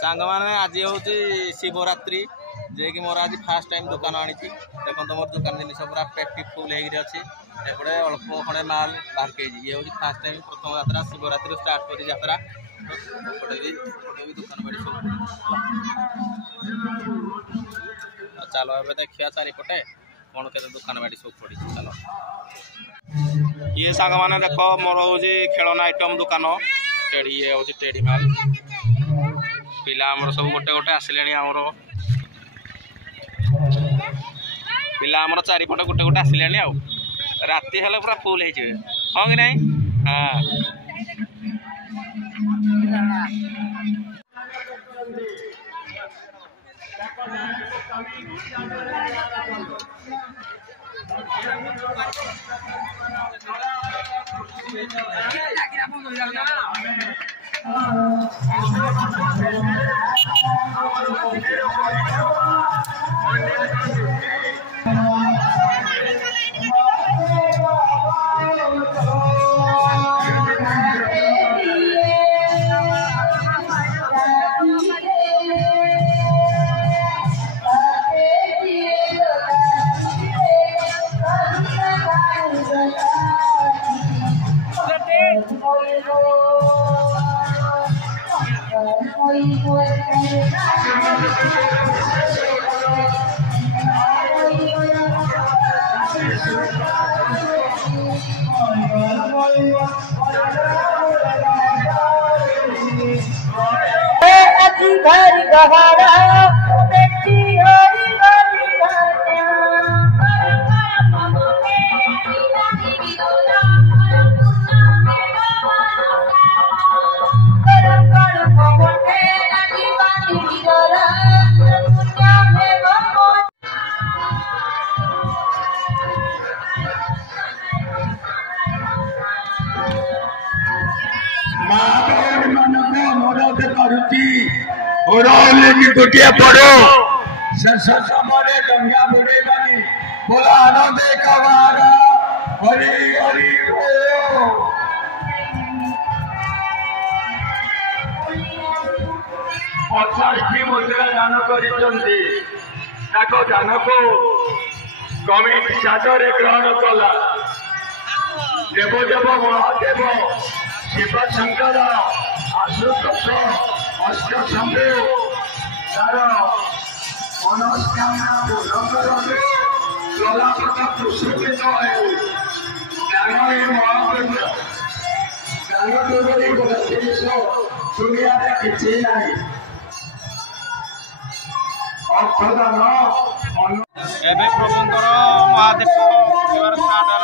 सांग मैंने आज हूँ शिवरात्रि जे कि मोर आज फास्ट टाइम दुकान आनी देखो मोर दुकान जिन पूरा पेटी फुल होगी एपटे अल्प खड़े माल बाहर के ये हूँ फास्ट टाइम प्रथम यात्रा शिवरात्रि स्टार्ट कर यात्रा भी दुकान बाड़ी सब चलो ए देखिए चारिपटे कौन के दुकान बाड़ी सब पड़ी चलो ये सांग मैंने देख मोर हूँ खेलना आइटम दुकान टेढ़ी ये हूँ टेढ़ी माल पिला आमर सब गोटे गोटे आसिले आमर पिला आमर चारिपटे गोटे गोटे आसिले आउ राति हेले पूरा फुल हो हाँ कि नहीं हाँ गोटे पड़ो समय डंगा बुड़ेबानी बोला आनंद कबारा हरि हरि पचासी मुद्रा दान कर दान को कमिटी चादरे ग्रहण कला देवदेव महादेव शिव शंकर आशुतोष अष्ट शंभु तार मनस्कामना पूर्ण कलापथ पुष्पित ज्ञान महापुण्य ज्ञान गोटे जिस दुनिया किसी ना अर्थदान प्रभुंर महादीप स्टार्ट